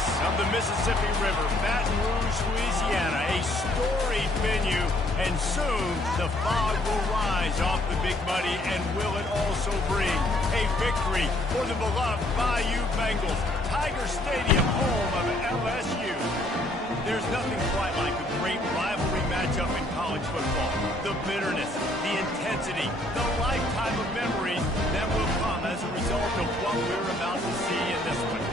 banks of the Mississippi River, Baton Rouge, Louisiana, a storied venue, and soon the fog will rise off the Big Muddy, and will it also bring a victory for the beloved Bayou Bengals, Tiger Stadium, home of LSU. There's nothing quite like a great rivalry matchup in college football. The bitterness, the intensity, the lifetime of memories that will come as a result of what we're about to see in this one.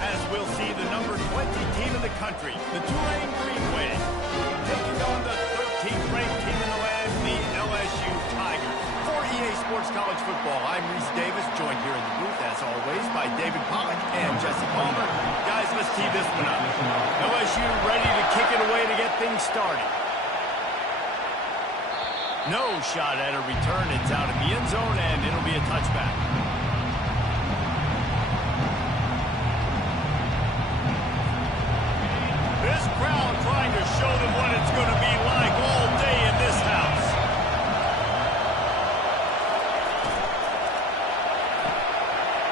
As we'll see the number 20 team in the country, the Tulane Green Wave, taking on the 13th ranked team in the land, the LSU Tigers. For EA Sports College Football, I'm Reese Davis, joined here in the booth, as always, by David Pollack and Jesse Palmer. Guys, let's tee this one up. LSU ready to kick it away to get things started. No shot at a return. It's out of the end zone, and it'll be a touchback. This crowd trying to show them what it's going to be like all day in this house.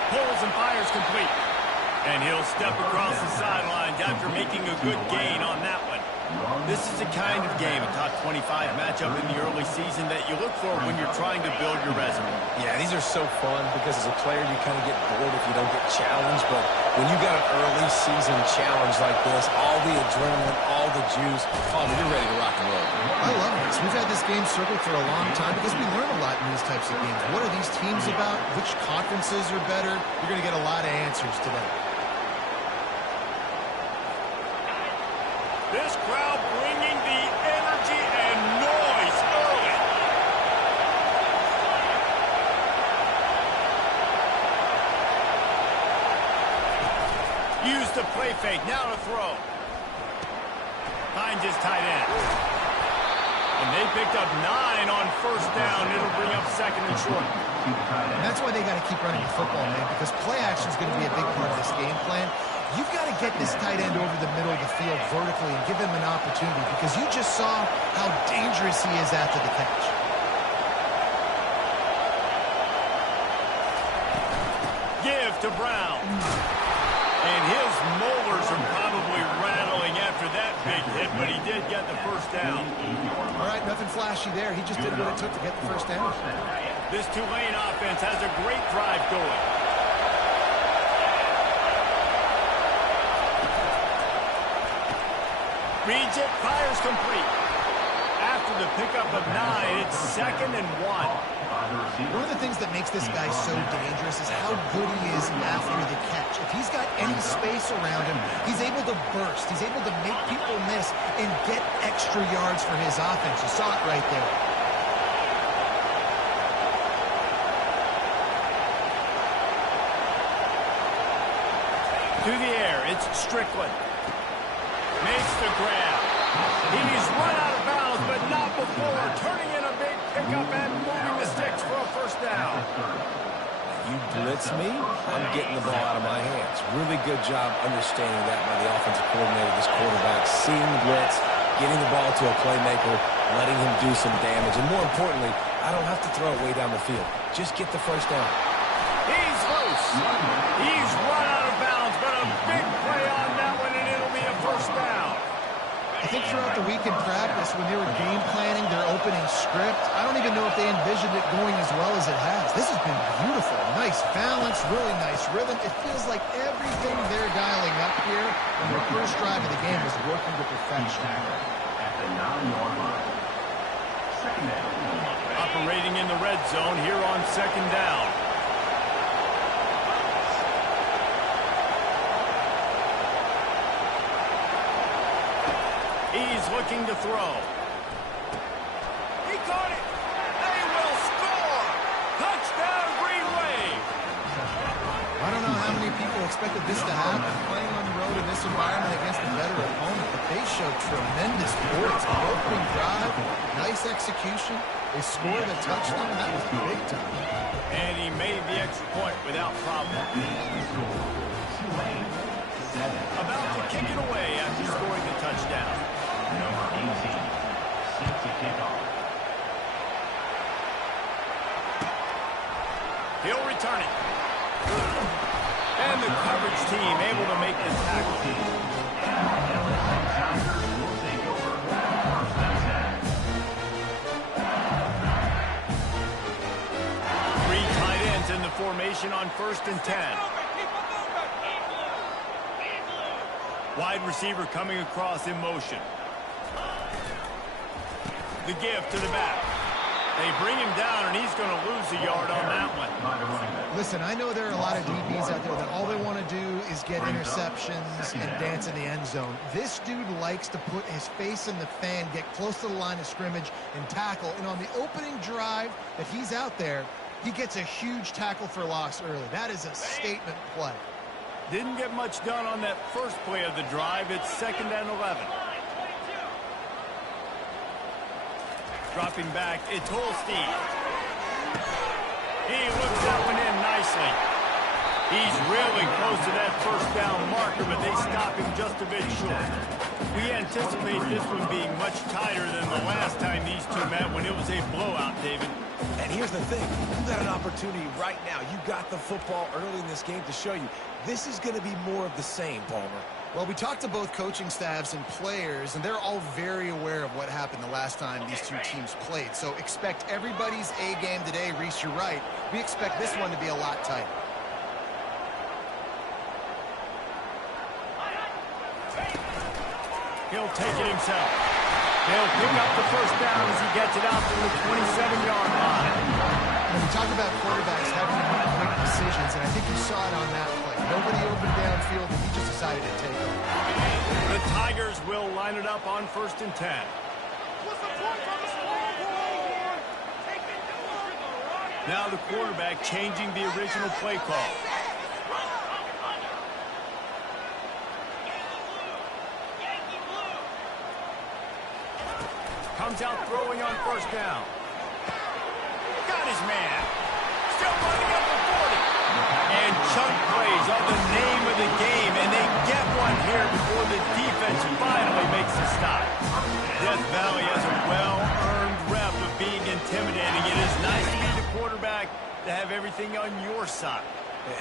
Pulls and fires complete. And he'll step across the sidelines after making a good gain on that one. This is the kind of game, a top 25 matchup in the early season, that you look for when you're trying to build your resume. Yeah, these are so fun because as a player you kind of get bored if you don't get challenged. But when you got an early season challenge like this, all the adrenaline, all the juice, you're ready to rock and roll. I love this. We've had this game circled for a long time because we learn a lot in these types of games. What are these teams about? Which conferences are better? You're going to get a lot of answers today. This crowd bringing the energy and noise early. Use the play fake. Now to throw. Finds his tight end. And they picked up 9 on first down. It'll bring up second and short. And that's why they got to keep running the football, man, because play action is going to be a big part of this game plan. You've got to get this tight end over the middle of the field vertically and give him an opportunity, because you just saw how dangerous he is after the catch. Give to Brown. And his molars are probably rattling after that big hit, but he did get the first down. All right, nothing flashy there. He just did what it took to get the first down. This Tulane offense has a great drive going. Reads it, fires complete. After the pickup of 9, it's 2nd and 1. One of the things that makes this guy so dangerous is how good he is after the catch. If he's got any space around him, he's able to burst. He's able to make people miss and get extra yards for his offense. You saw it right there. To the air, it's Strickland. Makes the grab. He's run out of bounds, but not before turning in a big pickup and moving the sticks for a first down. You blitz me, I'm getting the ball out of my hands. Really good job understanding that by the offensive coordinator, this quarterback, seeing the blitz, getting the ball to a playmaker, letting him do some damage. And more importantly, I don't have to throw it way down the field. Just get the first down. He's loose. He's run out of bounds, but a big play on that one, and it'll be a first down. I think throughout the week in practice, when they were game planning their opening script, I don't even know if they envisioned it going as well as it has. This has been beautiful. Nice balance, really nice rhythm. It feels like everything they're dialing up here on their first drive of the game is working to perfection. At the 9-yard line. Second down. Operating in the red zone here on second down. He's looking to throw. He caught it. They will score. Touchdown, Green Wave. I don't know how many people expected this to happen, playing on the road in this environment against a better opponent, but they showed tremendous poise. Opening drive, nice execution. They scored a touchdown, and that was big time. And he made the extra point without problem. About to kick it away after scoring the touchdown. Number 18, set to kick off. He'll return it. And And the coverage team able to make the tackle. Will take over. First and 10. Three tight ends in the formation on 1st and 10. Wide receiver coming across in motion. The give to the back. They bring him down, and he's going to lose a yard on that one. Listen, I know there are a lot of DBs out there that all they want to do is get interceptions and dance in the end zone. This dude likes to put his face in the fan, get close to the line of scrimmage, and tackle. And on the opening drive that he's out there, he gets a huge tackle for loss early. That is a statement play. Didn't get much done on that first play of the drive. It's 2nd and 11. Dropping back, it's Holstein. He looks that one in nicely. He's really close to that first down marker, but they stop him just a bit short. We anticipate this one being much tighter than the last time these two met when it was a blowout, David. And here's the thing. You got an opportunity right now. You got the football early in this game to show you. This is going to be more of the same, Palmer. Well, we talked to both coaching staffs and players, and they're all very aware of what happened the last time these two teams played. So expect everybody's A game today. Reese, you're right. We expect this one to be a lot tighter. He'll take it himself. He'll pick up the first down as he gets it out to the 27-yard line. When we talk about quarterbacks having to make quick decisions, and I think you saw it on that play. Nobody opened downfield, and he just decided to take it. The Tigers will line it up on 1st and 10. Now the quarterback changing the original play call. Comes out throwing on 1st down. Got his man. Still running up the 40. And chunk plays are the name of the game, and they get one here before the defense finally makes a stop. Death Valley has a well-earned rep of being intimidating. It is nice to be the quarterback to have everything on your side.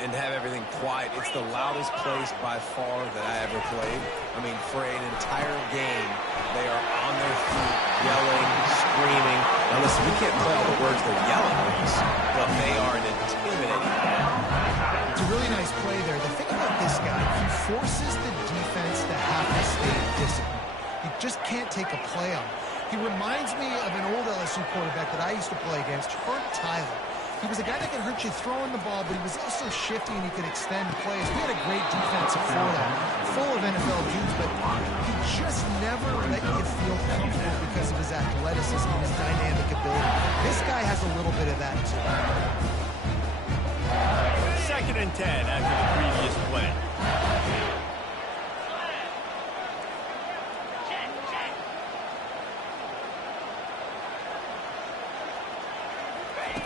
And have everything quiet. It's the loudest place by far that I ever played. I mean, for an entire game, they are on their feet, yelling, screaming. Now listen, we can't play all the words they're yelling at us, but they are an intimidating. It's a really nice play there. The thing about this guy, he forces the defense to have to stay disciplined. You just can't take a play on him. He reminds me of an old LSU quarterback that I used to play against, Herb Tyler. He was a guy that could hurt you throwing the ball, but he was also shifty and he could extend plays. We had a great defensive Florida, full of NFL dudes, but he just never let you feel comfortable because of his athleticism and his dynamic ability. This guy has a little bit of that, too. 2nd and 10 after the previous play.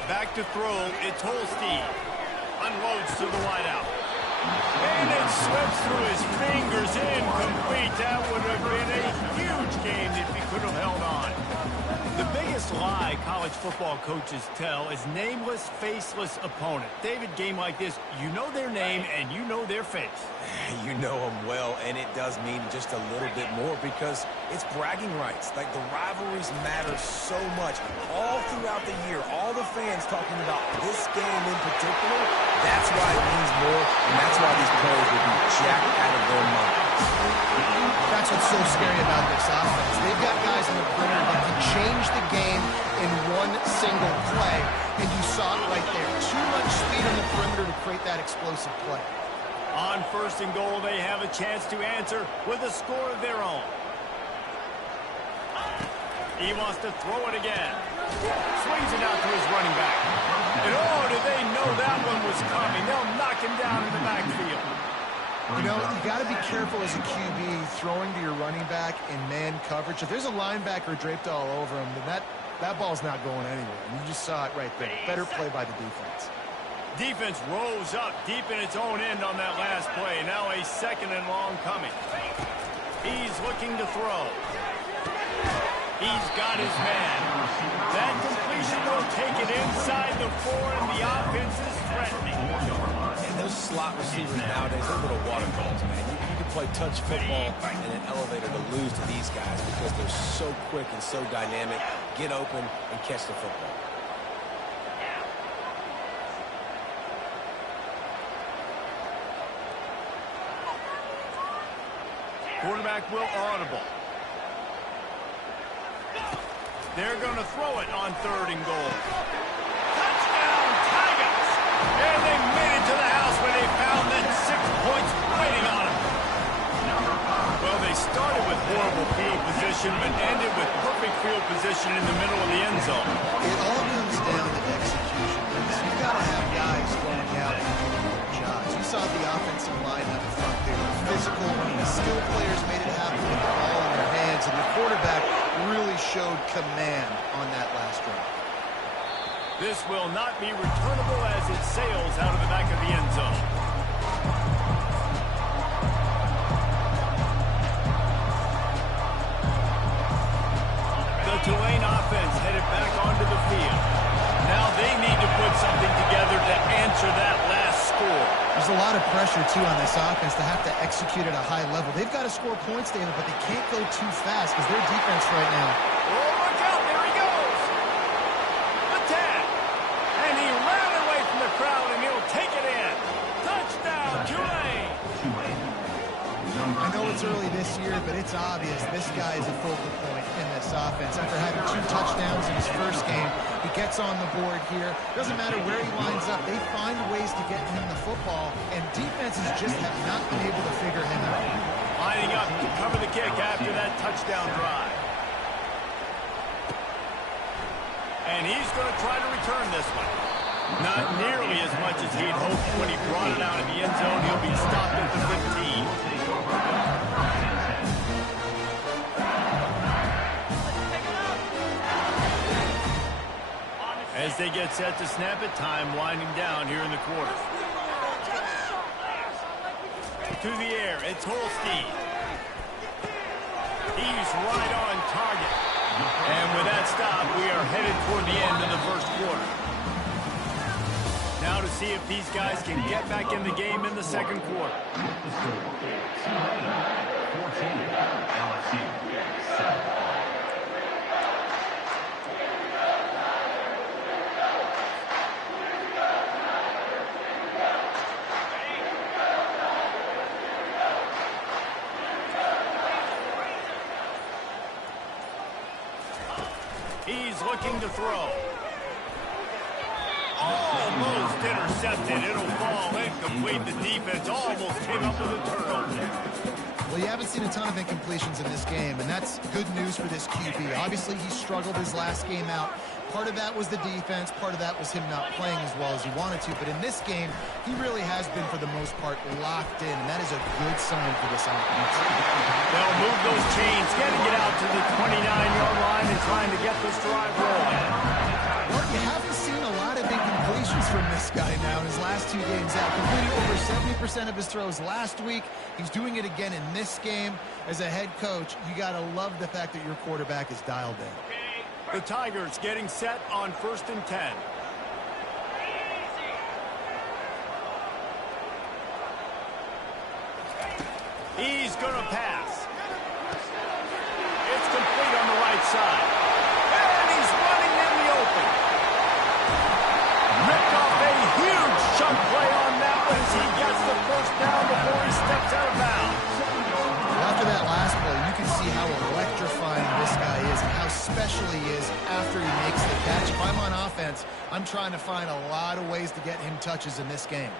Back to throw, it's Holstein. Unloads to the wideout. And it slips through his fingers, incomplete. That would have been a huge game if he could have held on. The biggest lie college football coaches tell is nameless, faceless opponent. David, game like this, you know their name and you know their face. You know them well, and it does mean just a little bit more because it's bragging rights. Like, the rivalries matter so much. All throughout the year, all the fans talking about this game in particular, that's why it means more, and that's why these players will be jacked out of their minds. That's what's so scary about this offense. They've got guys in the perimeter that can change the game in one single play, and you saw it right there. Too much speed on the perimeter to create that explosive play. On 1st and goal, they have a chance to answer with a score of their own. He wants to throw it again. Swings it out to his running back. And oh, did they know that one was coming? They'll knock him down in the backfield. You know, you got to be careful as a QB throwing to your running back in man coverage. If there's a linebacker draped all over him, then that ball's not going anywhere. And you just saw it right there. Better play by the defense. Defense rose up deep in its own end on that last play. Now a 2nd and long coming. He's looking to throw. He's got his man. That completion will take it inside the 4, and the offense is threatening. And those slot receivers nowadays, they're little water balls, man. You can play touch football in an elevator to lose to these guys because they're so quick and so dynamic. Get open and catch the football. Quarterback will audible. They're going to throw it on 3rd and goal. Touchdown, Tigers! And they made it to the house where they found that 6 points waiting on them. Well, they started with horrible field position, but ended with perfect field position in the middle of the end zone. It all comes down to execution. You got to have guys going out and doing their jobs. You saw the offensive line up front. They were physical. The skill players made it happen with the ball in their hands, and the quarterback really showed command on that last drive. This will not be returnable as it sails out of the back of the end zone. The Tulane offense headed back onto the field. Now they need to put something together to answer that last score. There's a lot of pressure, too, on this offense to have to execute at a high level. They've got to score points, David, but they can't go too fast because their defense right now. Oh, look out. There he goes. The tag. And he ran away from the crowd, and he'll take it in. Touchdown, Tulane. I know it's early this year, but it's obvious this guy is a focal point in this offense. After having 2 touchdowns in his first game, he gets on the board here. Doesn't matter where he lines up. They find ways to get him the football, and defenses just have not been able to figure him out. Lining up to cover the kick after that touchdown drive. And he's going to try to return this one. Not nearly as much as he'd hoped when he brought it out of the end zone. He'll be stopped at the 15. As they get set to snap it, time winding down here in the quarter. To the air, it's Holstein. He's right on target. And with that stop, we are headed toward the end of the first quarter. Now to see if these guys can get back in the game in the second quarter. He's looking to throw. Almost intercepted. It'll fall incomplete. The defense almost came up with a turnover. Well, you haven't seen a ton of incompletions in this game, and that's good news for this QB. Obviously, he struggled his last game out. Part of that was the defense. Part of that was him not playing as well as he wanted to. But in this game, he really has been, for the most part, locked in, and that is a good sign for this offense. They'll move those chains, getting it out to the 29-yard line and trying to get this drive rolling. Well, you haven't seen a lot of incompletions from this guy now in his last 2 games out. Completed over 70% of his throws last week. He's doing it again in this game. As a head coach, you got to love the fact that your quarterback is dialed in. The Tigers getting set on 1st and 10. He's going to pass. It's complete on the right side. And he's running in the open. Ripped off a huge chunk play on that one as he gets the first down before he steps out of bounds. After that last play, you can see how electrifying this guy is and how special he is after he makes the catch. If I'm on offense, I'm trying to find a lot of ways to get him touches in this game.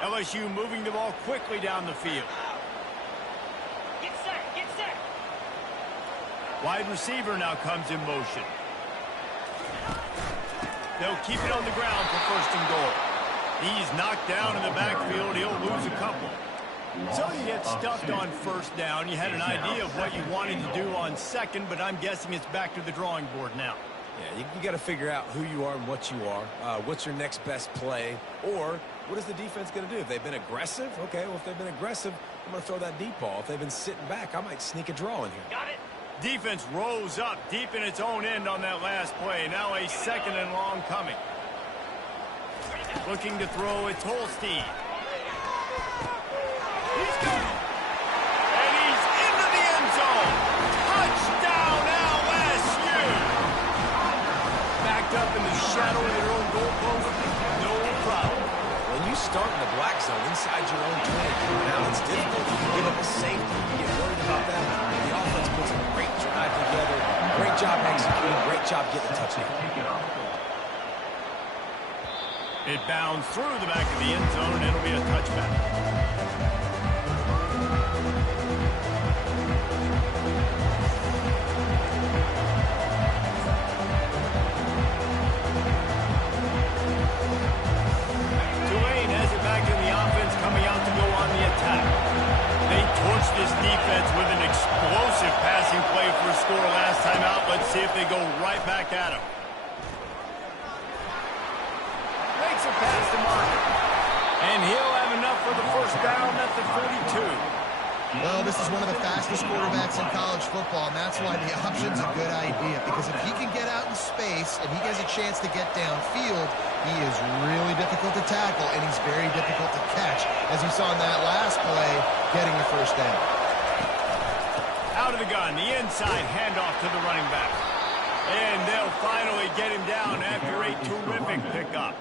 LSU moving the ball quickly down the field. Get set, get set. Wide receiver now comes in motion. They'll keep it on the ground for 1st and goal. He's knocked down in the backfield. He'll lose a couple. So you get stuffed on 1st down. You had an idea of what you wanted to do on 2nd, but I'm guessing it's back to the drawing board now. Yeah, you got to figure out who you are and what you are. What's your next best play? Or what is the defense going to do? If they've been aggressive, okay, well, if they've been aggressive, I'm going to throw that deep ball. If they've been sitting back, I might sneak a draw in here. Got it. Defense rose up deep in its own end on that last play. Now a 2nd and long coming. Looking to throw, it's Holstein. He's got it. And he's into the end zone. Touchdown, LSU. Backed up in the shadow of their own goalpost. No problem. When you start in the black zone inside your own 20, coming out, it's difficult. You give up a safety. You get worried about that. The offense puts a great drive together. Great job executing. Great job getting a touchdown. It bounds through the back of the end zone, and it'll be a touchback. Tulane has it back in the offense, coming out to go on the attack. They torched this defense with an explosive passing play for a score last time out. Let's see if they go right back at him. Makes a pass to Martin. And he'll have enough for the first down at the 42. Well, this is one of the fastest quarterbacks in college football, and that's why the option's a good idea. Because if he can get out in space and he gets a chance to get downfield, he is really difficult to tackle, and he's very difficult to catch, as you saw in that last play, getting the first down. Out of the gun, the inside handoff to the running back. And they'll finally get him down after a terrific pickup.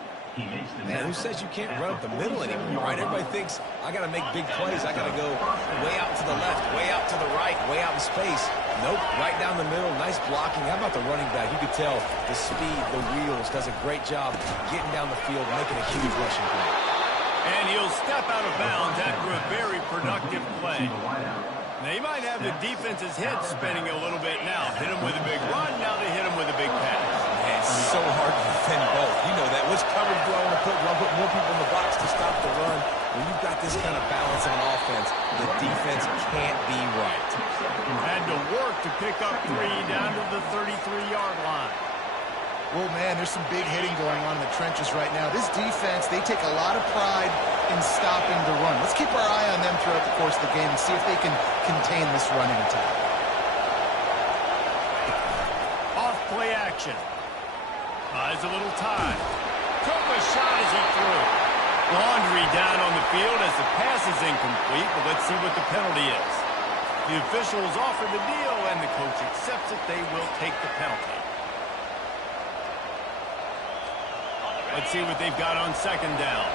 Man, who says you can't run up the middle anymore, right? Everybody thinks, I got to make big plays. I got to go way out to the left, way out to the right, way out in space. Nope, right down the middle, nice blocking. How about the running back? You could tell the speed, the wheels, does a great job getting down the field, making a huge rushing play. And he'll step out of bounds after a very productive play. They might have the defense's head spinning a little bit now. Hit him with a big run, now they hit him with a big pass. Man, it's so hard to defend both. You know that. Which coverage do I want to put? Do I put more people in the box to stop the run? When you've got this kind of balance on offense, the defense can't be right. Had to work to pick up 3 down to the 33-yard line. Well, man, there's some big hitting going on in the trenches right now. This defense, they take a lot of pride in stopping the run. Let's keep our eye on them throughout the course of the game and see if they can contain this running attack. Off play action. Buys a little time. Took a shot as he threw. Laundry down on the field as the pass is incomplete, but let's see what the penalty is. The officials offer the deal, and the coach accepts it. They will take the penalty. Let's see what they've got on 2nd down.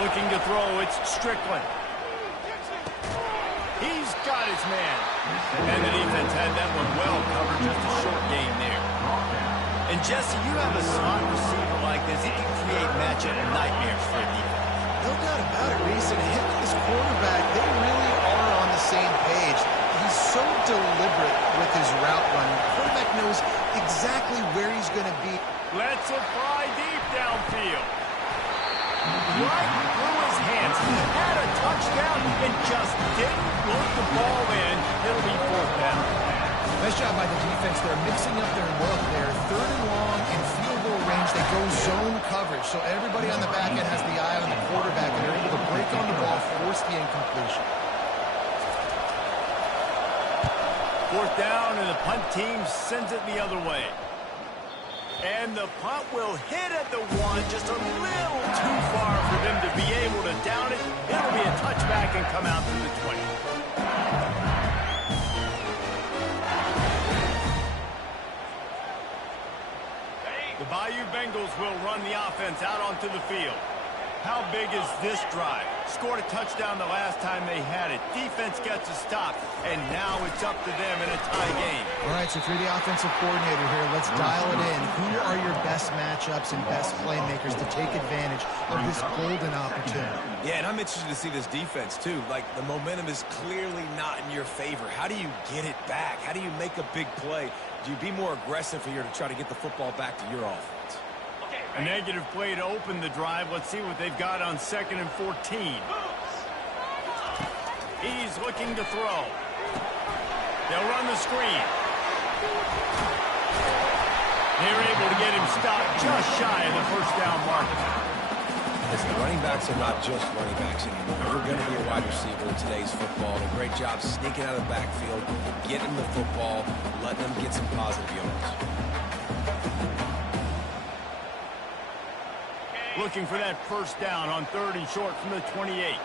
Looking to throw, it's Strickland. He's got his man. And the defense had that one well covered, just a short gain there. And Jesse, you have a slot receiver like this, he can create matchup nightmares for a defense. No doubt about it, Reese. And him and his quarterback, they really are on the same page. He's so deliberate with his route running. The quarterback knows exactly where he's going to be. Let's it fly deep downfield. Right through his hands. Had a touchdown and just didn't look the ball in. It'll be 4th down. Nice job by the defense. They're mixing up their look. They're 3rd and long in field goal range. They go zone coverage. So everybody on the back end has the eye on the quarterback, and they're able to break on the ball, force the incompletion. 4th down, and the punt team sends it the other way. And the punt will hit at the 1, just a little too far for them to be able to down it. It'll be a touchback and come out to the 20. The Bayou Bengals will run the offense out onto the field. How big is this drive? Scored a touchdown the last time they had it. Defense gets a stop, and now it's up to them in a tie game. All right, so if you're the offensive coordinator here, let's dial it in. Who are your best matchups and best playmakers to take advantage of this golden opportunity? Yeah, and I'm interested to see this defense, too. Like, the momentum is clearly not in your favor. How do you get it back? How do you make a big play? Do you be more aggressive here to try to get the football back to your offense? A negative play to open the drive. Let's see what they've got on 2nd and 14. He's looking to throw. They'll run the screen. They're able to get him stopped just shy of the first down marker. Listen, running backs are not just running backs anymore. You're going to be a wide receiver in today's football. And a great job sneaking out of the backfield, getting the football, letting them get some positive yards. Looking for that first down on 3rd and short from the 28.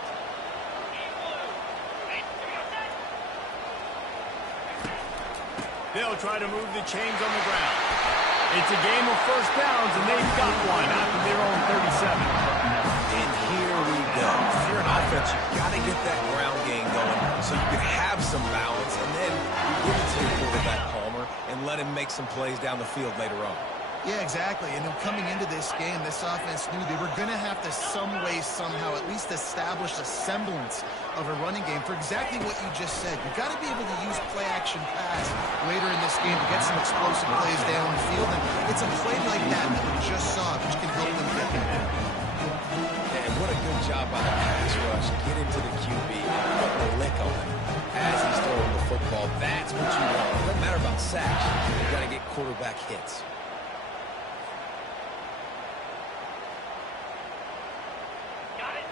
They'll try to move the chains on the ground. It's a game of first downs, and they've got one out of their own 37. And here we go. If you're an offense, you've got to get that ground game going so you can have some balance, and then you give it to your quarterback, Palmer, and let him make some plays down the field later on. Yeah, exactly. And then coming into this game, this offense knew they were going to have to some way, somehow, at least establish a semblance of a running game for exactly what you just said. You've got to be able to use play-action pass later in this game to get some explosive plays down the field. And it's a play like that that we just saw, which can help them get there. And what a good job by the pass rush. Get into the QB, put a lick on him as he's throwing the football. That's what you want. It doesn't matter about sacks. You've got to get quarterback hits.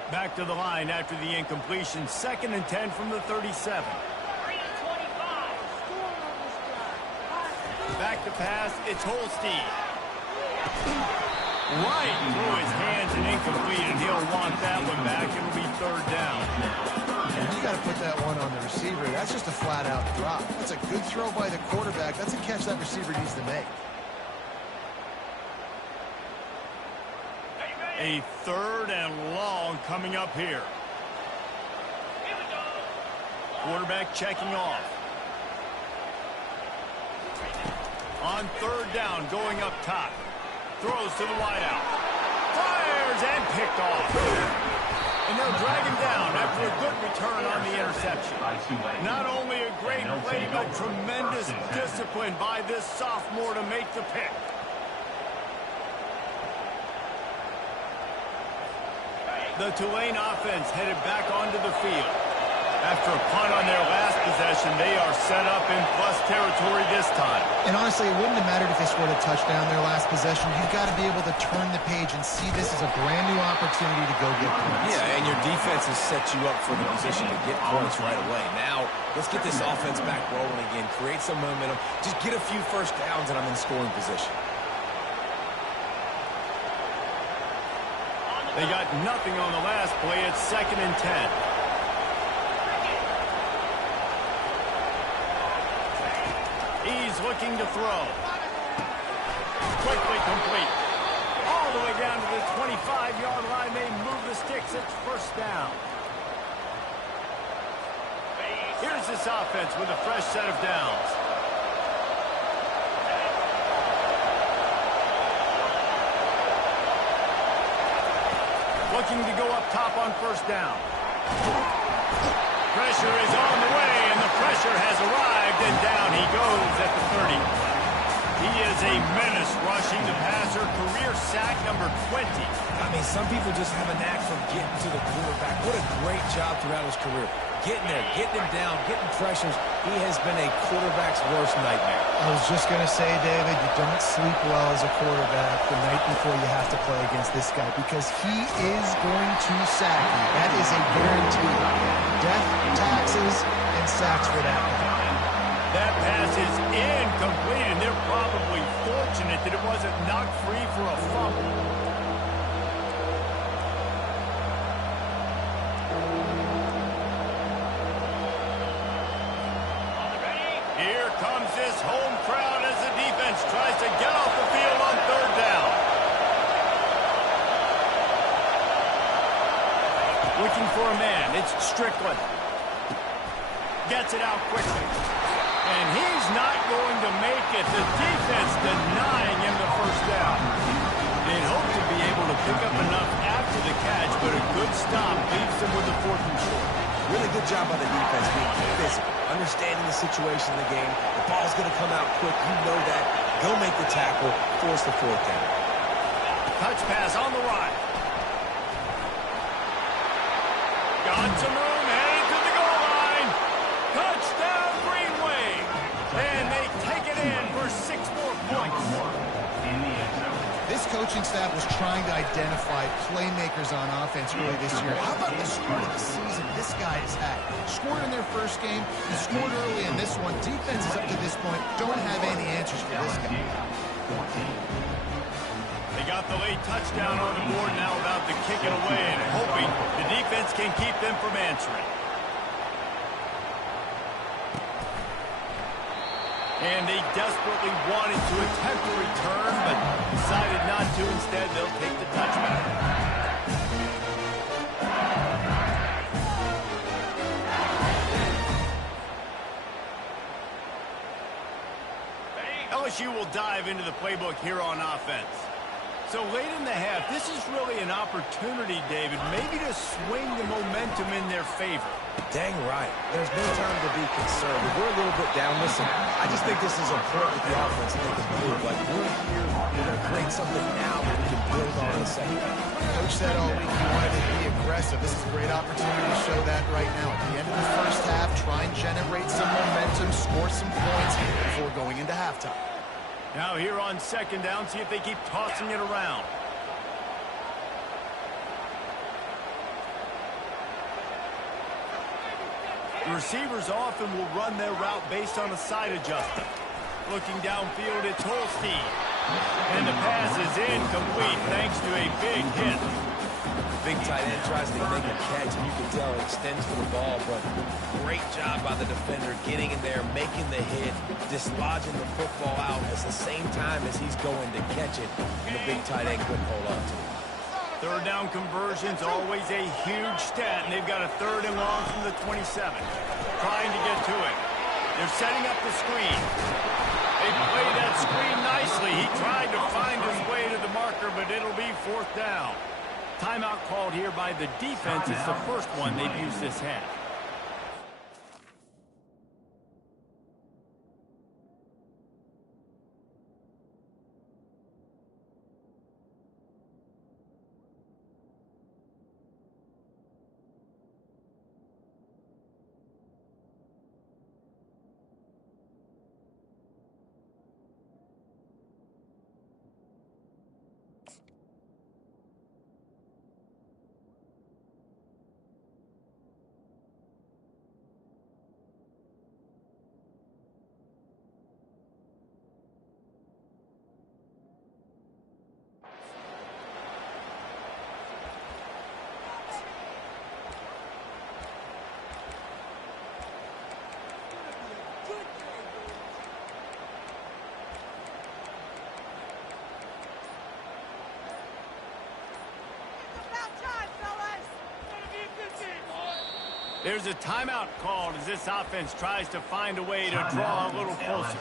Back to the line after the incompletion. 2nd and 10 from the 37. Back to pass. It's Holstein. Right through his hands and incomplete, and he'll want that one back. It'll be 3rd down. You got to put that one on the receiver. That's just a flat-out drop. That's a good throw by the quarterback. That's a catch that receiver needs to make. A 3rd and long coming up here. Quarterback checking off. On 3rd down, going up top. Throws to the wideout. Fires and picked off. And they'll drag him down after a good return on the interception. Not only a great play, but tremendous discipline by this sophomore to make the pick. The Tulane offense headed back onto the field. After a punt on their last possession, they are set up in plus territory this time. And honestly, it wouldn't have mattered if they scored a touchdown their last possession. You've got to be able to turn the page and see this as a brand new opportunity to go get points. Yeah, and your defense has set you up for the position to get points right away. Now, let's get this offense back rolling again, create some momentum, just get a few first downs, and I'm in scoring position. They got nothing on the last play. It's 2nd and 10. He's looking to throw. Quickly complete. All the way down to the 25-yard line. They move the sticks. It's 1st down. Here's this offense with a fresh set of downs. Looking to go up top on 1st down. Pressure is on the way, and the pressure has arrived, and down he goes at the 30. He is a menace rushing the passer, career sack number 20. I mean, some people just have a knack for getting to the quarterback. What a great job throughout his career. Getting there, getting him down, getting pressures. He has been a quarterback's worst nightmare. I was just going to say, David, you don't sleep well as a quarterback the night before you have to play against this guy because he is going to sack you. That is a guarantee. Death, taxes, and sacks for that one. That pass is incomplete, and they're probably fortunate that it wasn't knocked free for a fumble. Here comes this home crowd as the defense tries to get off the field on 3rd down. Looking for a man. It's Strickland. Gets it out quickly. And he's not going to make it. The defense denying him the 1st down. They'd hope to be able to pick up enough after the catch, but a good stop leaves them with the 4th and short. Really good job by the defense being physical, understanding the situation in the game. The ball's going to come out quick. You know that. Go make the tackle, force the 4th down. Touch pass on the right. Got some room, headed to the goal line. coaching staff was trying to identify playmakers on offense early this year. How about the start of the season this guy has had? Scored in their first game, he scored early in this one. Defenses up to this point don't have any answers for this guy. They got the late touchdown on the board, now about to kick it away and hoping the defense can keep them from answering. And they desperately wanted to attempt a return, but decided not to. Instead, they'll take the touchback. LSU will dive into the playbook here on offense. So late in the half, this is really an opportunity, David, maybe to swing the momentum in their favor. Dang right. There's no time to be concerned. If we're a little bit down, listen, I just think this is important with the offense that they can prove. Like, we're here, we're going to create something now that we can build on in a second. Coach said all week he wanted to be aggressive. This is a great opportunity to show that right now. At the end of the first half, try and generate some momentum, score some points before going into halftime. Now here on second down, see if they keep tossing it around. The receivers often will run their route based on a side adjustment. Looking downfield, it's Holstein. And the pass is incomplete thanks to a big hit. Big tight end tries to make a catch, and you can tell it extends for the ball, but great job by the defender getting in there, making the hit, dislodging the football out at the same time as he's going to catch it, and the big tight end couldn't hold on to it. Third down conversion's always a huge stat, and they've got a third and long from the 27. Trying to get to it. They're setting up the screen. They played that screen nicely. He tried to find his way to the marker, but it'll be fourth down. Timeout called here by the defense. It's the first one they've used this half. There's a timeout called as this offense tries to find a way to draw a little closer.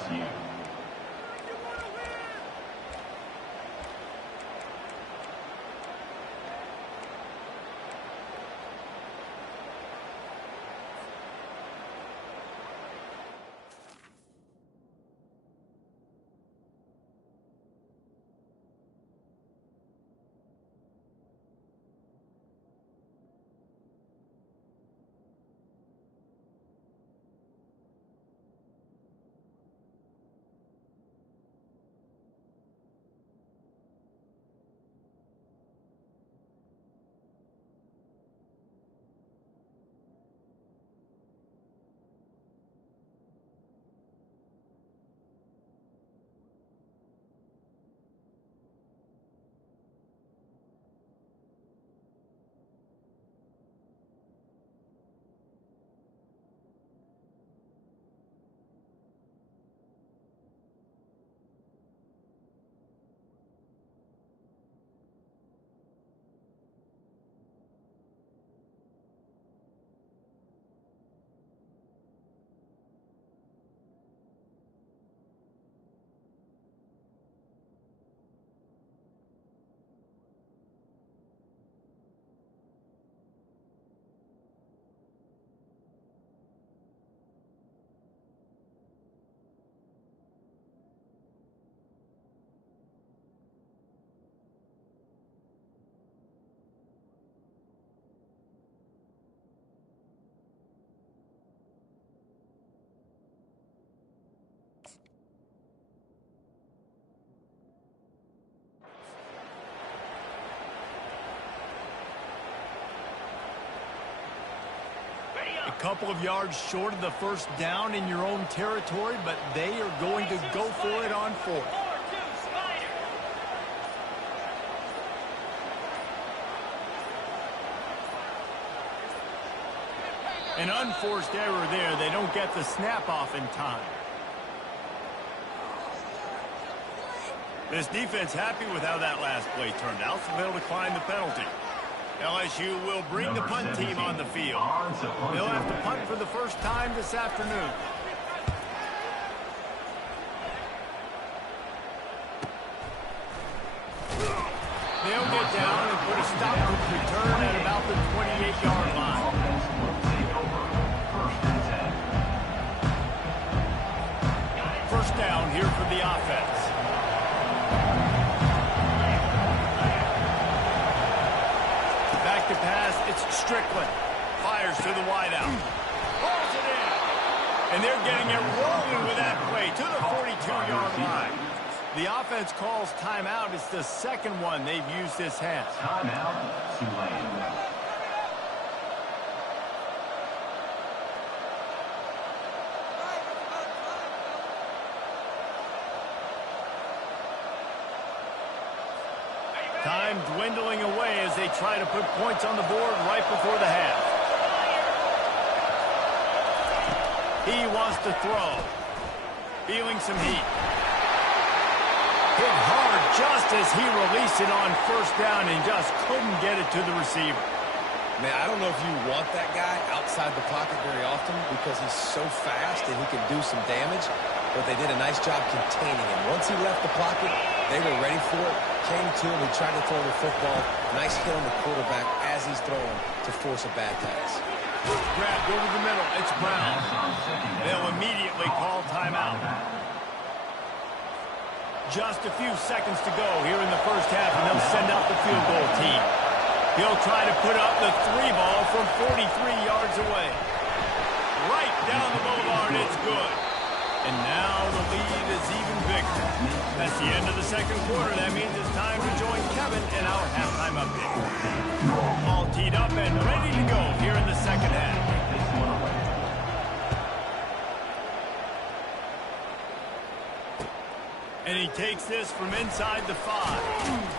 A couple of yards short of the first down in your own territory, but they are going to go for it on fourth. An unforced error there. They don't get the snap off in time. This defense happy with how that last play turned out, so they'll decline the penalty. LSU will bring the punt team on the field. They'll have to punt for the first time this afternoon. They'll get down and put a stop to return at about the 28-yard line. First down here for the offense. Back to pass, it's Strickland. Fires to the wideout. Pulls it in. And they're getting it rolling with that play to the 42-yard line. The offense calls timeout. It's the second one they've used this half. Timeout, Tulane. Time dwindling away as they try to put points on the board right before the half. He wants to throw. Feeling some heat. Hit hard just as he released it on first down and just couldn't get it to the receiver. Man, I don't know if you want that guy outside the pocket very often because he's so fast and he can do some damage, but they did a nice job containing him. Once he left the pocket, they were ready for it, came to him, he tried to throw the football. Nice hit on the quarterback as he's throwing to force a bad pass. Grabbed over the middle. It's Brown. They'll immediately call timeout. Just a few seconds to go here in the first half, and they'll send out the field goal team. He'll try to put up the 3 ball from 43 yards away. Right down the boulevard, it's good. And now the lead is even bigger. That's the end of the second quarter. That means it's time to join Kevin in our halftime update. All teed up and ready to go here in the second half. And he takes this from inside the 5.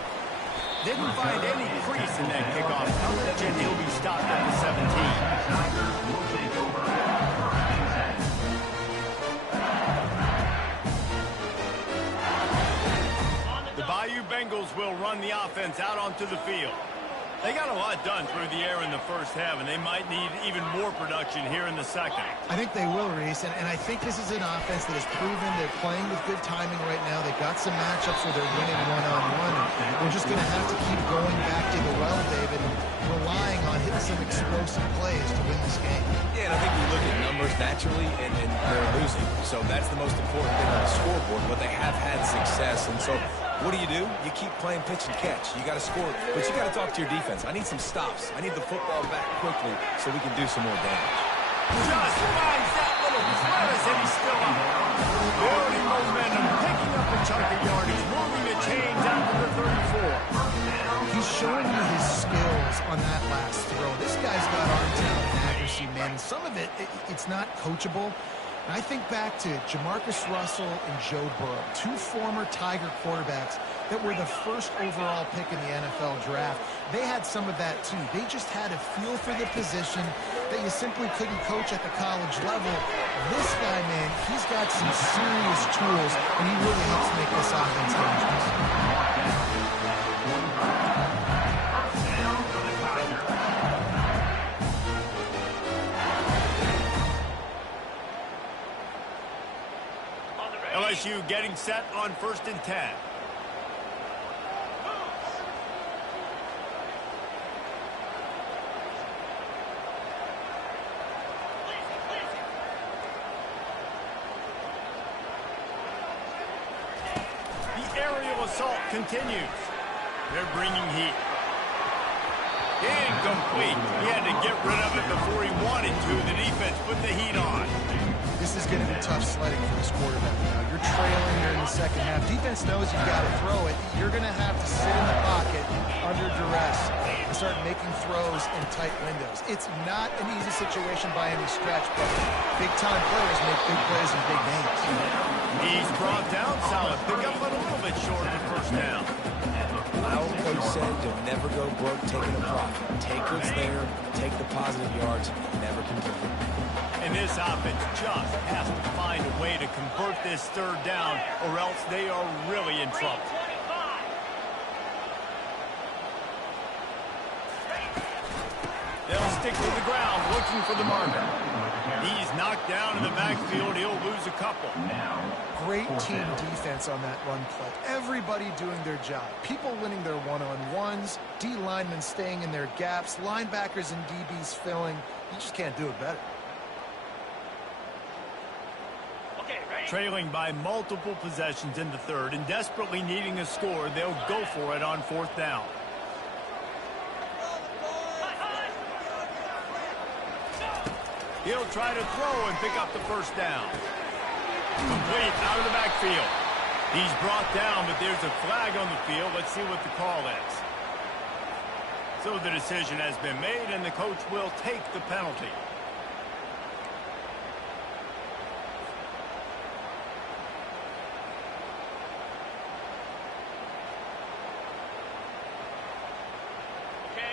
Didn't find any crease in that kickoff coverage, and he'll be stopped at the 17. The Bayou Bengals will run the offense out onto the field. They got a lot done through the air in the first half, and they might need even more production here in the second. I think they will, Reese, and I think this is an offense that has proven they're playing with good timing right now. They've got some matchups where they're winning one-on-one, and we're just going to have to keep going back to the well, David, and relying on hitting some explosive plays to win this game. Yeah, and I think we look at numbers naturally, and they're losing. So that's the most important thing on the scoreboard, but they have had success. And so what do? You keep playing pitch and catch. You got to score, but you got to talk to your defense. I need some stops. I need the football back quickly so we can do some more damage. Just finds that little crevice, and he's still up. Building momentum, picking up a chunk of yardage, moving the chains out to the 34. He's showing me his skills on that last throw. This guy's got arm talent and accuracy, man. And some of it's not coachable. And I think back to Jamarcus Russell and Joe Burrow, 2 former Tiger quarterbacks that were the first overall pick in the NFL draft. They had some of that too. They just had a feel for the position that you simply couldn't coach at the college level. This guy, man, he's got some serious tools, and he really helps make this offense dangerous. LSU getting set on 1st and 10. The aerial assault continues. They're bringing heat. Incomplete. He had to get rid of it before he wanted to. The defense put the heat on. This is going to be tough sledding for this quarterback now. You're trailing here in the second half. Defense knows you've got to throw it. You're going to have to sit in the pocket under duress. The start making throws in tight windows. It's not an easy situation by any stretch, but big-time players make big plays in big games. He's brought down solid. Pick up a little bit short of the first down. My old coach said you'll never go broke taking a profit. Take what's there, take the positive yards, never complain. And this offense just has to find a way to convert this third down, or else they are really in trouble. They'll stick to the ground looking for the marker. He's knocked down in the backfield. He'll lose a couple. Great team defense on that run play. Everybody doing their job. People winning their one-on-ones, D linemen staying in their gaps, linebackers and DBs filling. You just can't do it better. Trailing by multiple possessions in the third and desperately needing a score, they'll go for it on fourth down. He'll try to throw and pick up the first down. Complete out of the backfield. He's brought down, but there's a flag on the field. Let's see what the call is. So the decision has been made, and the coach will take the penalty.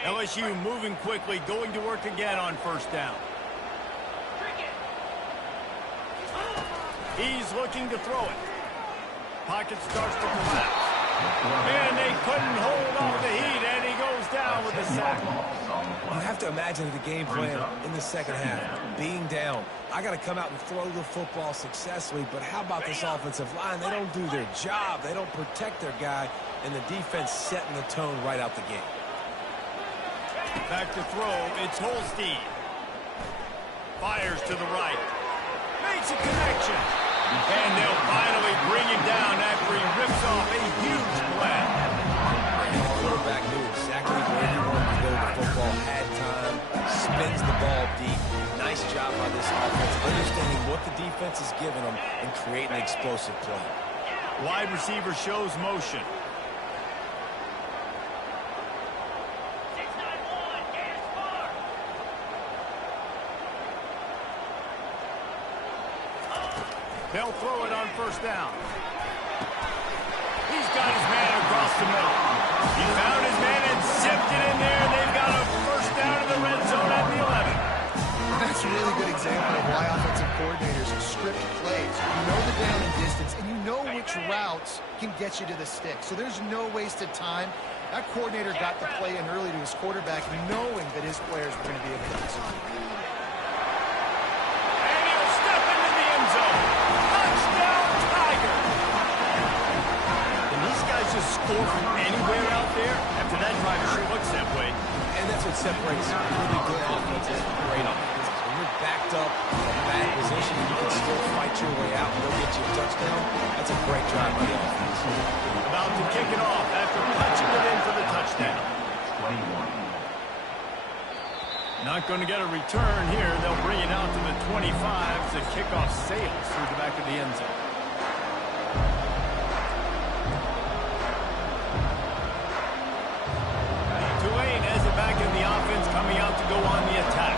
LSU moving quickly, going to work again on first down. He's looking to throw it. Pocket starts to collapse. And they couldn't hold off the heat, and he goes down with a sack. You have to imagine the game plan in the second half. Being down, I got to come out and throw the football successfully, but how about this offensive line? They don't do their job. They don't protect their guy, and the defense setting the tone right out the gate. Back to throw, it's Holstein. Fires to the right. Makes a connection. And they'll finally bring him down after he rips off a huge play. The quarterback knew exactly where he wanted to go. The football had time. Spins the ball deep. Nice job by this offense, understanding what the defense is giving them and creating an explosive play. Wide receiver shows motion. They'll throw it on first down. He's got his man across the middle. He found his man and zipped it in there. They've got a first down in the red zone at the 11. That's a really good example of why offensive coordinators script plays. You know the down and distance, and you know which routes can get you to the stick. So there's no wasted time. That coordinator got the play in early to his quarterback, knowing that his players were going to be able to execute. And he'll step into the end zone. Touchdown, Tiger. Can these guys just score from anywhere out there? After that drive, it sure looks that way. And that's what separates really good offenses from great offenses. When you're backed up in a bad position and you can still fight your way out and go get you a touchdown, that's a great drive by the offense. About to kick it off after punching it in for the touchdown. 21. Not going to get a return here. They'll bring it out to the 25 as the kickoff sails through the back of the end zone. Tulane has it back in the offense, coming out to go on the attack.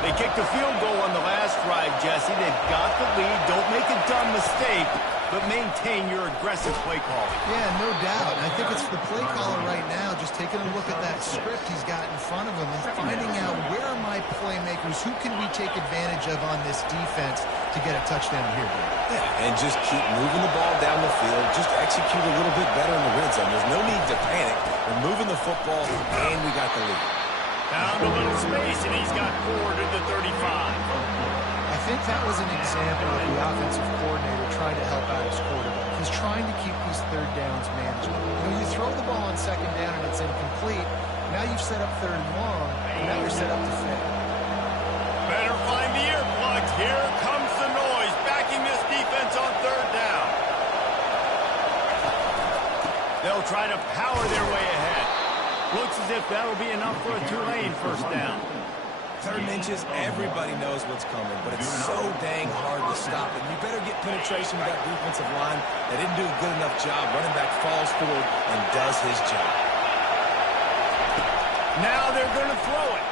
They kicked a field goal on the last drive, Jesse. They've got the lead. Don't make a dumb mistake, but maintain your aggressive play calling. Yeah, no doubt. And I think it's the play caller right now just taking a look at that script he's got in front of him and finding out where are my playmakers, who can we take advantage of on this defense to get a touchdown here, Dave. Yeah, and just keep moving the ball down the field. Just execute a little bit better in the red zone. There's no need to panic. We're moving the football, and we got the lead. Found a little space, and he's got forward to the 35. I think that was an example of the offensive coordinator trying to help out his quarterback. He's trying to keep these third downs manageable. You know, you throw the ball on second down and it's incomplete. Now you've set up third and long, and now you're set up to fail. Better find the earplugs. Here comes the noise, backing this defense on third down. They'll try to power their way ahead. Looks as if that'll be enough for a Tulane first down. Third and inches, everybody knows what's coming, but it's so dang hard to stop it. You better get penetration with that defensive line. They didn't do a good enough job. Running back falls forward and does his job. Now they're going to throw it.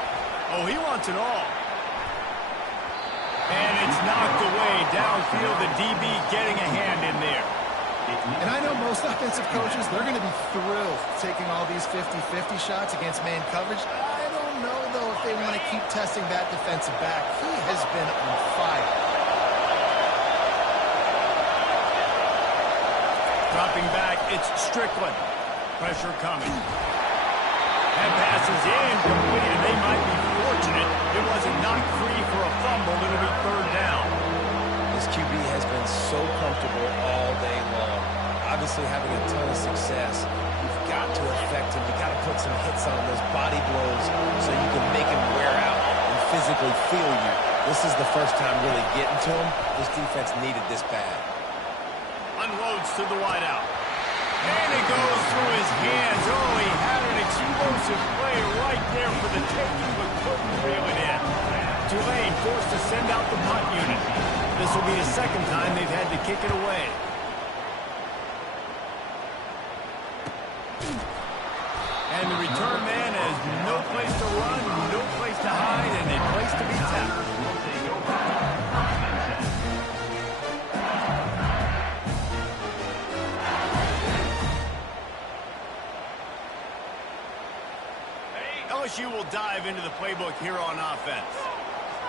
Oh, he wants it all. And it's knocked away downfield. The DB getting a hand in there. And I know most offensive coaches, they're going to be thrilled taking all these 50-50 shots against man coverage. I don't know, though, if they want to keep testing that defensive back. He has been on fire. Dropping back, it's Strickland. Pressure coming. That pass is incomplete, and they might be fortunate it wasn't knocked free for a fumble. It'll be third down. This QB has been so comfortable all day long. Obviously having a ton of success. You've got to affect him. You've got to put some hits on those body blows so you can make him wear out and physically feel you. This is the first time really getting to him. This defense needed this bad. Unloads to the wideout. And it goes through his hands. Oh, he had an explosive play right there for the taking, but couldn't reel it in. Tulane forced to send out the punt unit. This will be the second time they've had to kick it away. And the return man has no place to run, no place to hide, and a place to be tackled. LSU will dive into the playbook here on offense.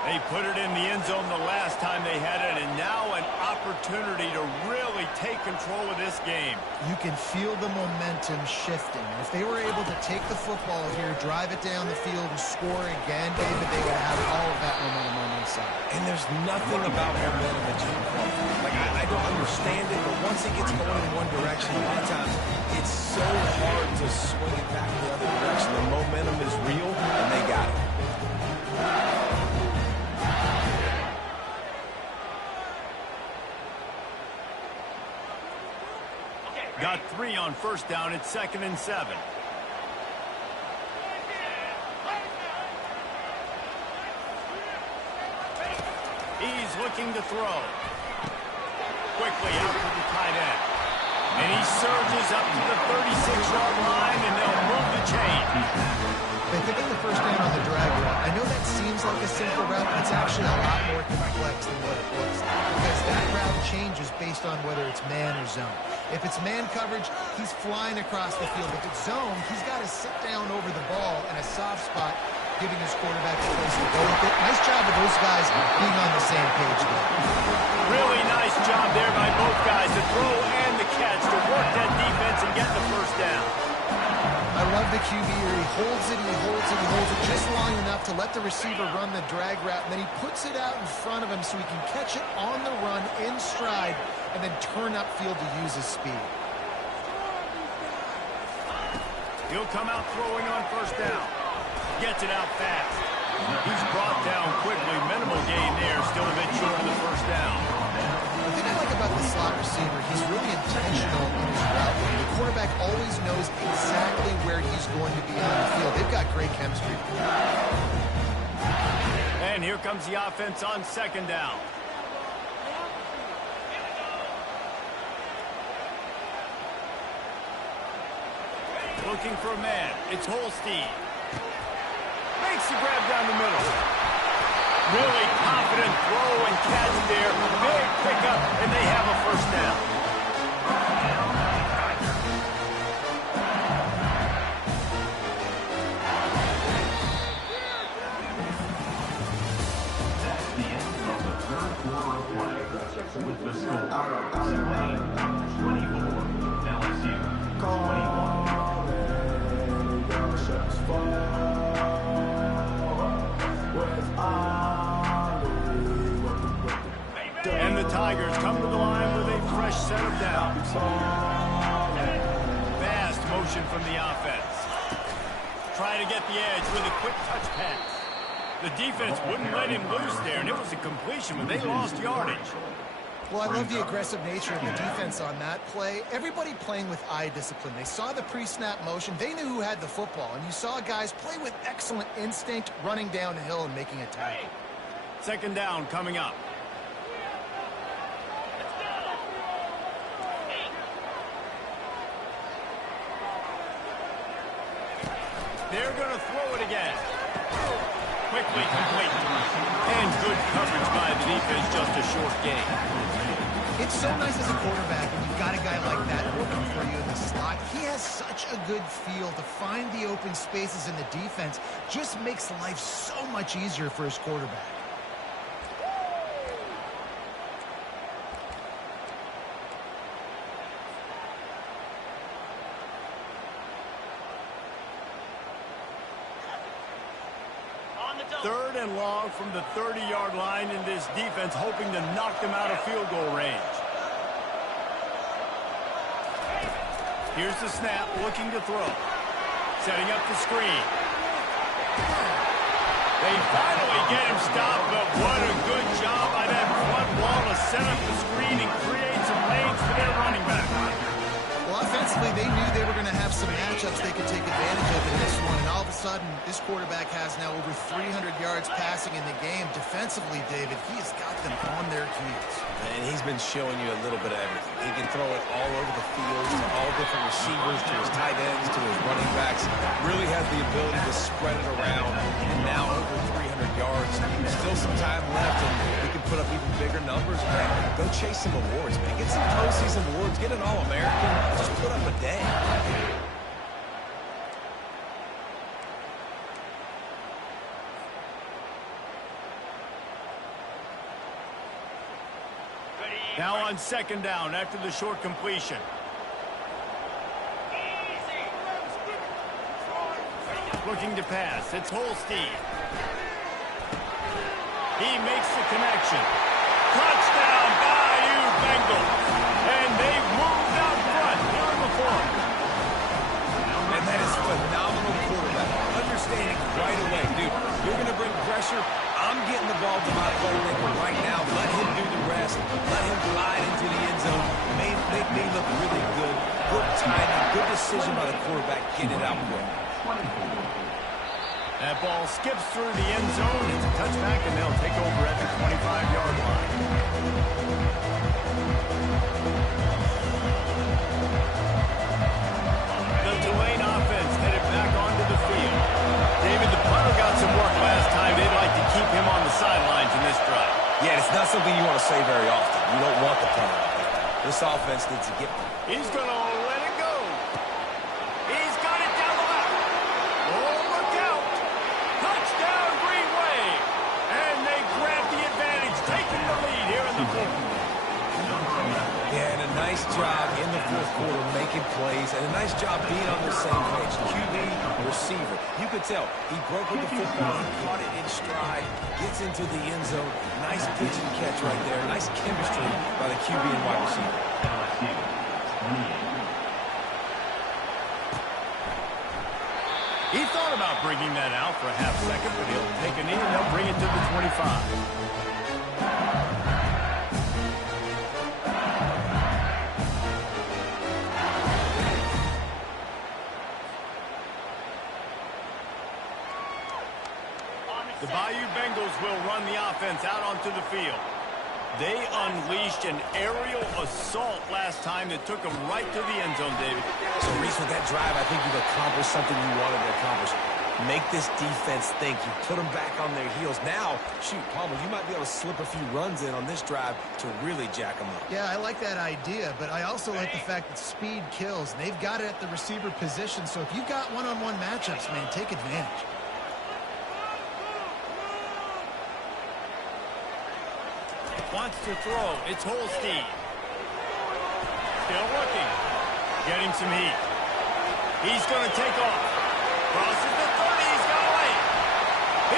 They put it in the end zone the last time they had it, and now an opportunity to really take control of this game. You can feel the momentum shifting. If they were able to take the football here, drive it down the field, and score again, David, they would have all of that momentum on their side. And there's nothing about momentum that you can call. Like, I don't understand it, but once it gets going in one direction, a lot of times it's so hard to swing it back the other direction. The momentum is real, and they got it. Got 3 on first down. It's 2nd and 7. He's looking to throw. Quickly out to the tight end. And he surges up to the 36-yard line, and they'll move the chain. They pick up the first down on the drag route. I know that seems like a simple route, but it's actually a lot more complex than what it looks like. Because that route changes based on whether it's man or zone. If it's man coverage, he's flying across the field. If it's zone, he's got to sit down over the ball in a soft spot, giving his quarterback a place to go with it. Nice job of those guys being on the same page there. Really nice job there by both guys, the throw and the catch, to work that defense and get the first down. I love the QB here. He holds it, he holds it, he holds it just long enough to let the receiver run the drag route, and then he puts it out in front of him so he can catch it on the run in stride and then turn upfield to use his speed. He'll come out throwing on first down. Gets it out fast. He's brought down quickly. Minimal gain there. Still a bit short of the first down. The thing I like about the slot receiver, he's really intentional in his route. The quarterback always knows exactly where he's going to be on the field. They've got great chemistry. And here comes the offense on 2nd down. Looking for a man. It's Holstein. Makes the grab down the middle. Really confident throw and catch there. Big pickup, and they have a first down. That's the end of the third quarter of play. With the score, Tulane 24, LSU 21. And the Tigers come to the line with a fresh set of downs. Fast motion from the offense. Try to get the edge with a quick touch pass. The defense wouldn't let him loose there, and it was a completion, but they lost yardage. Well, I love the aggressive nature of the defense on that play. Everybody playing with eye discipline. They saw the pre-snap motion. They knew who had the football, and you saw guys play with excellent instinct, running down the hill and making a tackle. 2nd down coming up. They're going to throw it again. Quickly complete. And good coverage by the defense, just a short gain. It's so nice as a quarterback when you've got a guy like that working for you in the slot. He has such a good feel to find the open spaces in the defense. Just makes life so much easier for his quarterback. Third and long from the 30-yard line, in this defense hoping to knock them out of field goal range. Here's the snap, looking to throw. Setting up the screen. They finally get him stopped, but what a good job by that front wall to set up the screen and create some lanes for their running back. Well, offensively, they knew they were going to have some matchups they could take advantage of in this one, and all of a sudden, this quarterback has now over 300 yards passing in the game. Defensively, David, he has got them on their heels. And he's been showing you a little bit of everything. He can throw it all over the field to all different receivers, to his tight ends, to his running backs. Really has the ability to spread it around, and now over 300 yards. Still some time left, and he can put up even bigger numbers. Man, go chase some awards, man. Get some postseason awards. Get an All-American. Just put up a day. Now on second down after the short completion. Looking to pass. It's Holstein. He makes the connection. Touchdown, Bayou Bengals. And they've moved out front here in the fourth. And that is phenomenal quarterback. Understanding right away, dude, you're going to bring pressure. I'm getting the ball to my playmaker right now. Let him do the rest. Let him glide into the end zone. Make me look really good. Good timing. Good decision by the quarterback. Get it out quick. That ball skips through the end zone. It's a touchback, and they'll take over at the 25-yard line. The Tulane offense headed back onto the field. David, the punter got some work last time. They'd like to keep him on the sidelines in this drive. Yeah, it's not something you want to say very often. You don't want the punter out there. This offense needs to get one. He's going to let it go. He's got it down the left. Oh, look out. Touchdown, Green Wave. And they grab the advantage, taking the lead here in the fourth. Yeah, and a nice job in the fourth quarter making plays, and a nice job being on the same page. QB, receiver. You could tell he broke with the football, he caught it in stride, gets into the end zone. Nice pitch and catch right there. Nice chemistry by the QB and wide receiver. He thought about bringing that out for a half second, but he'll take a knee and they'll bring it to the 25. The Bayou Bengals will run the offense out onto the field. They unleashed an aerial assault last time that took them right to the end zone, David. So, Reese, with that drive, I think you've accomplished something you wanted to accomplish. Make this defense think. You put them back on their heels. Now, shoot, Palmer, you might be able to slip a few runs in on this drive to really jack them up. Yeah, I like that idea, but I also like the fact that speed kills. And they've got it at the receiver position, so if you've got one-on-one matchups, man, take advantage. Wants to throw. It's Holstein. Still looking. Getting some heat. He's going to take off. Crosses the 30. He's got away.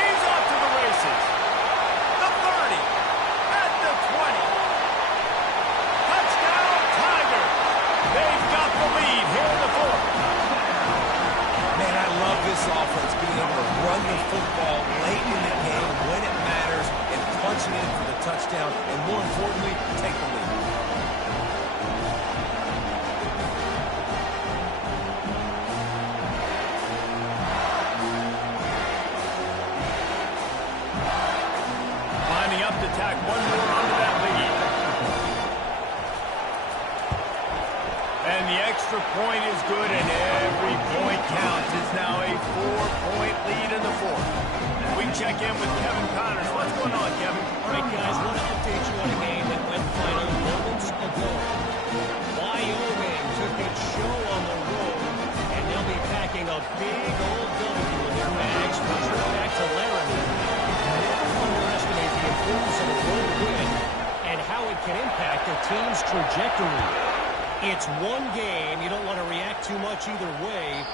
He's off to the races. The 30. At the 20. Touchdown, Tiger. They've got the lead here in the fourth. Man, I love this offense, being able to run the football late in the game when it matters and punching in for the touchdown, and more importantly, take the lead. Lining up to tack one more onto that lead. And the extra point is good, and every point counts. It's now a 4 lead in the fourth. We check in with Kevin Connors. What's going on, Kevin? All right, guys, want to update you on a game that went final moments ago. Wyoming took its show on the road, and they'll be packing a big old W in their bags for a trip back to Laramie. Never underestimate the importance of a road win and how it can impact a team's trajectory. It's one game. You don't want to react too much either way,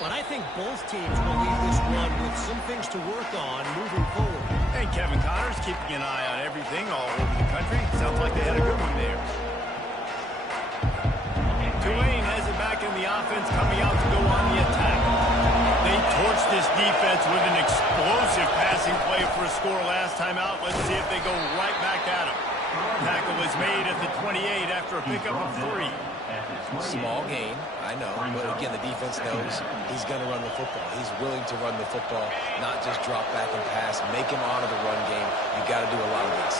but I think both teams will leave this one with some things to work on moving forward. And Kevin Connors keeping an eye on everything all over the country. Sounds like they had a good one there. Tulane has it back in the offense, coming out to go on the attack. They torched this defense with an explosive passing play for a score last time out. Let's see if they go right back at them. Tackle was made at the 28 after a pickup of 3. Small gain, I know, but again, the defense knows he's going to run the football. He's willing to run the football, not just drop back and pass, make him honor the run game. You got to do a lot of this.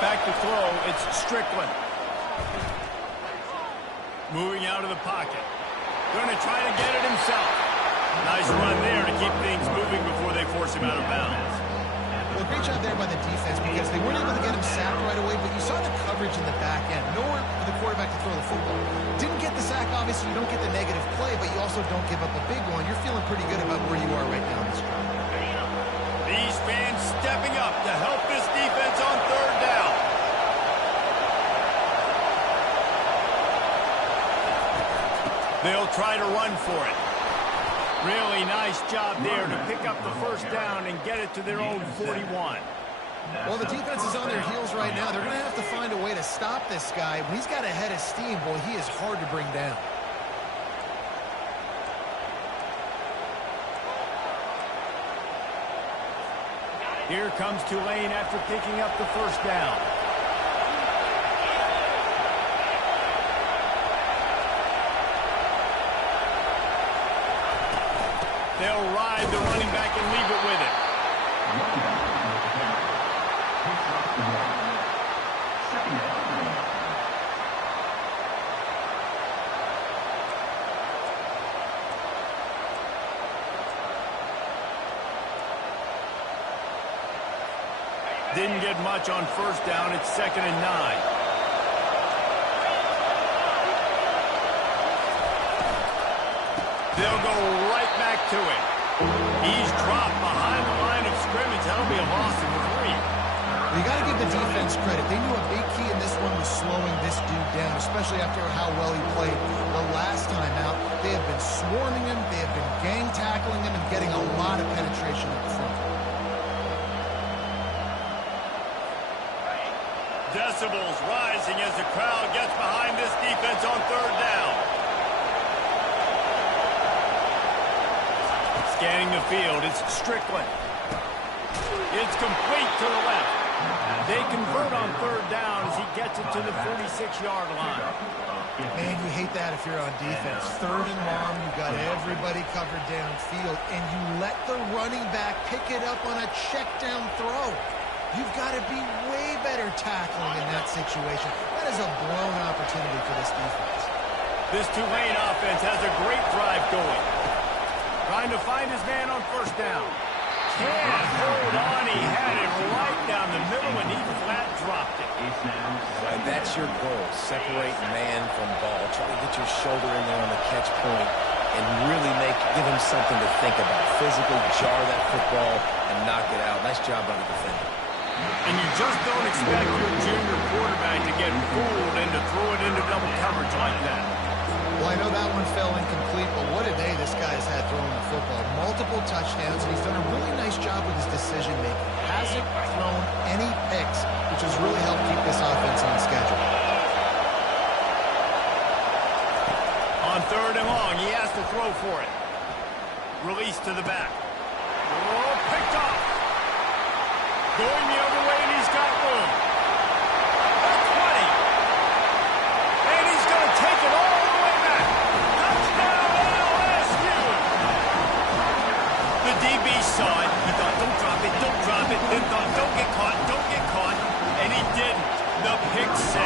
Back to throw, it's Strickland. Moving out of the pocket. Going to try to get it himself. Nice run there to keep things moving before they force him out of bounds. Well, great job there by the defense because they weren't able to get him sacked right away, but you saw the coverage in the back end. Nowhere for the quarterback to throw the football. Didn't get the sack, obviously. You don't get the negative play, but you also don't give up a big one. You're feeling pretty good about where you are right now in this drive. These fans stepping up to help this defense on third down. They'll try to run for it. Really nice job there to pick up the first down and get it to their own 41. Well, the defense is on their heels right now. They're going to have to find a way to stop this guy. When he's got a head of steam, boy, he is hard to bring down. Here comes Tulane after picking up the first down. They'll ride the running back and leave it with it. Didn't get much on first down. It's 2nd and 9. They'll go right back to it. He's dropped behind the line of scrimmage. That'll be a loss of 3. You got to give the defense credit. They knew a big key in this one was slowing this dude down, especially after how well he played the last time out. They have been swarming him. They have been gang tackling him and getting a lot of penetration up front. Decibels rising as the crowd gets behind this defense on third down. Scanning the field, it's Strickland. It's complete to the left. They convert on third down as he gets it to the 46-yard line. Man, you hate that if you're on defense. 3rd and long, you've got everybody covered downfield, and you let the running back pick it up on a check down throw. You've got to be way better tackling in that situation. That is a blown opportunity for this defense. This Tulane offense has a great drive going. Trying to find his man on first down. Can't hold on. He had it right down the middle, and he flat dropped it. Right, that's your goal. Separate man from ball. Try to get your shoulder in there on the catch point and really give him something to think about. Physically jar that football and knock it out. Nice job by the defender. And you just don't expect your junior quarterback to get fooled and to throw it into double coverage like that. Well, I know that one fell incomplete, but what a day this guy has had throwing the football. Multiple touchdowns, and he's done a really nice job with his decision-making. Hasn't thrown any picks, which has really helped keep this offense on schedule. On third and long, he has to throw for it. Release to the back. Oh, picked off. Going the other way, and he's got room. At 20. And he's going to take it all the way back. Touchdown, LSU. The DB saw it. He thought, don't drop it, don't drop it. Then thought, don't get caught, don't get caught. And he didn't. The pick 6.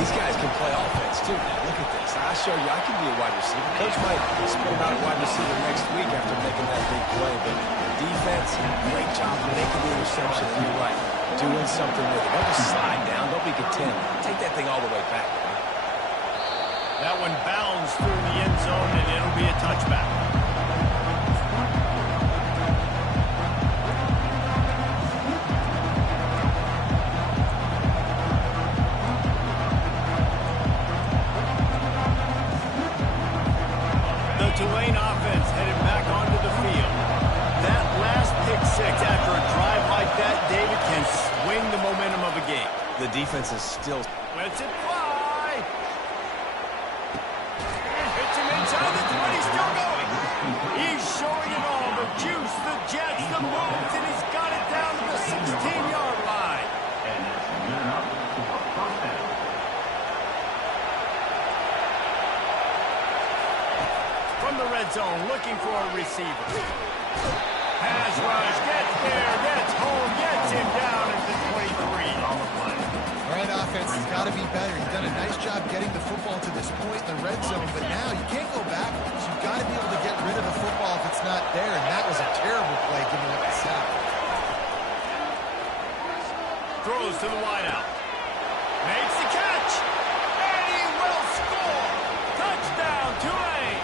These guys can play offense, too. Now, look at this. I'll show you I can be a wide receiver. Coach might split him out a wide receiver next week after making that big play. But defense, great job making the interception. And you're right, doing something with it. Don't just slide down. Don't be content. Take that thing all the way back. That one bounds through the end zone, and it'll be a touchback. The Tulane offense headed back onto the field. That last pick six after a drive like that, David, can swing the momentum of a game. The defense is still... Lets it fly. Hits him inside the 20, still going. He's showing it all, the juice, the jets, the moves, and he's got it down to the 16-yard line. And it's good enough for a first down. From the red zone, looking for a receiver. Pass rush, gets there, gets home, gets him down at the 23. All right, offense has got to be better. You've done a nice job getting the football to this point in the red zone, but now you can't go backwards. You've got to be able to get rid of the football if it's not there, and that was a terrible play giving up the sack. Throws to the wideout. Makes the catch. And he will score. Touchdown, Tulane.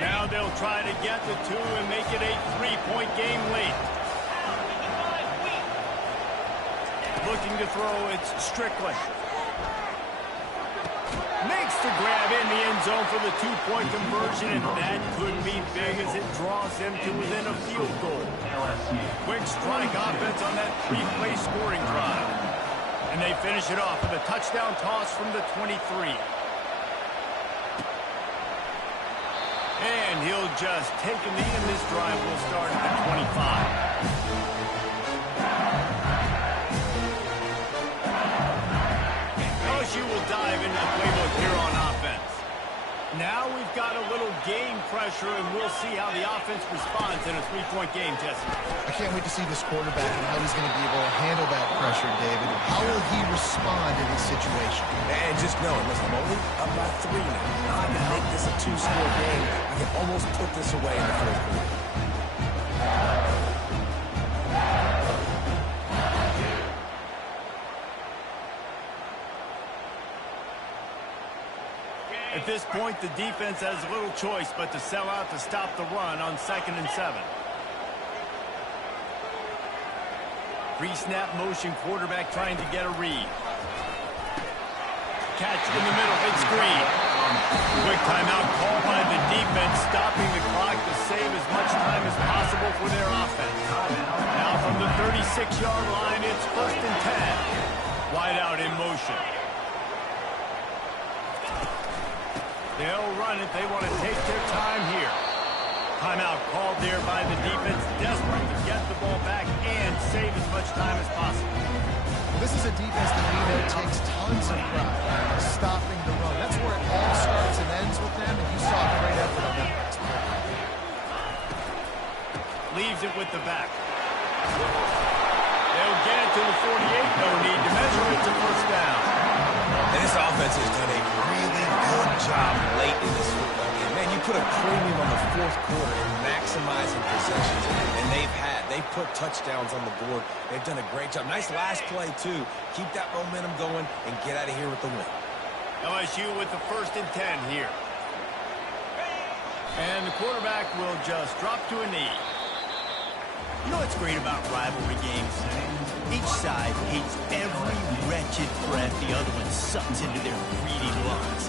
Now they'll try to get the two and make it a 3-point game late. Looking to throw, it's Strickland. Makes the grab in the end zone for the 2-point conversion, and that could be big as it draws him to within a field goal. Quick strike offense on that 3-play scoring drive. And they finish it off with a touchdown toss from the 23. And he'll just take a knee, and this drive will start at the 25. LSU will dive into the playbook here on offense. Now we've got a little game pressure, and we'll see how the offense responds in a 3-point game, Jesse. I can't wait to see this quarterback and how he's going to be able to handle that pressure, David. How will he respond in this situation? And just knowing, listen, I'm only up by 3 now. Now I can make this a 2-score game. I can almost put this away in the fourth quarter. At this point, the defense has little choice but to sell out to stop the run on 2nd and 7. Pre-snap motion, quarterback trying to get a read. Catch in the middle, it's Green. Quick timeout called by the defense, stopping the clock to save as much time as possible for their offense. Now from the 36-yard line, it's 1st and 10. Wide out in motion. They'll run it. They want to take their time here. Timeout called there by the defense, desperate to get the ball back and save as much time as possible. This is a defense that we know takes tons of pride in stopping the run. That's where it all starts and ends with them, and you saw a great effort on that last play. Leaves it with the back. They'll get it to the 48. No need to measure it to 1st down. And this offense has done a really good job late in this football game. Man, you put a premium on the fourth quarter in maximizing possessions, and they've put touchdowns on the board. They've done a great job. Nice last play, too. Keep that momentum going and get out of here with the win. LSU with the 1st and 10 here. And the quarterback will just drop to a knee. You know what's great about rivalry games? Each side hates every wretched breath the other one sucks into their greedy lungs.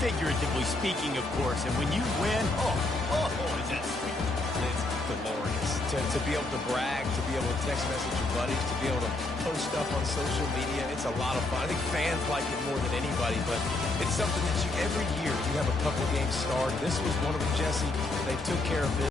Figuratively speaking, of course. And when you win, is that sweet. It's glorious. To be able to brag, to be able to text message your buddies, to be able to post stuff on social media, it's a lot of fun. I think fans like it more than anybody, but it's something that every year you have a couple games start. This was one of them, Jesse. They took care of this.